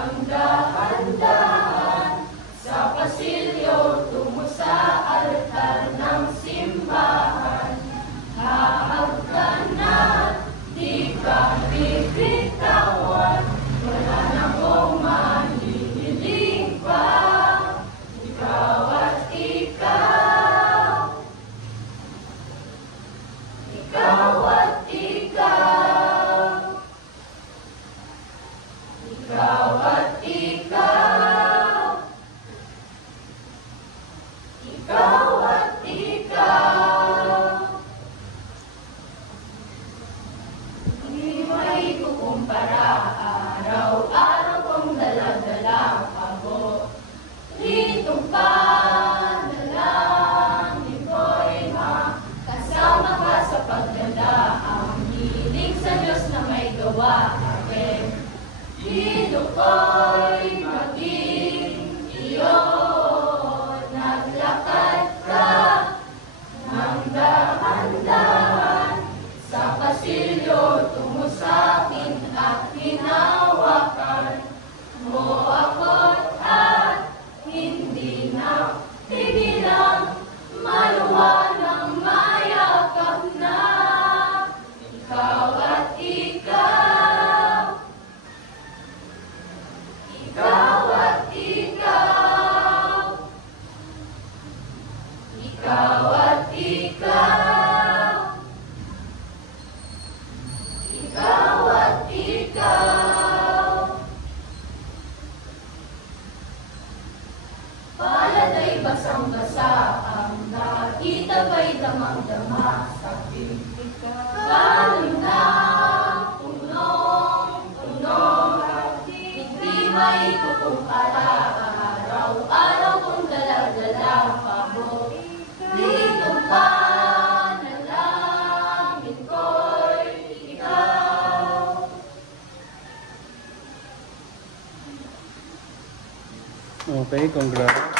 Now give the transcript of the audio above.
Nang dahan-dahan sa pasilyo tungo sa altar ng simbahan, hahag ka na, di ka bibitawan, wala na mong mahihiling pa. Ikaw at ikaw, ikaw at ikaw, ikaw at ikaw, ikaw at ikaw. Hindi may kukumpara, araw-araw kong dala-dala ako. Ritong panalangin ko'y makasama ka sa pagdala. Ang hiling sa Diyos na may gawa akin. Dito ko'y maging iyo. Naglakad ka ng dahan-dahan sa pasilyo tungo sa akin at hinawakan mo ako at hindi na tigilang maluwa ng mayakap na. Ikaw at ikaw, ikaw at ikaw, ikaw at ikaw, ikaw at ikaw. Palad ay basang-basa, ang nakita ba'y damang-dama sa piling ka. Ganun na, punong-puno, hindi may kukumpara, araw-araw kong dala-dala pabo. Dito pa nalangin ko'y ikaw. Okay, congrats.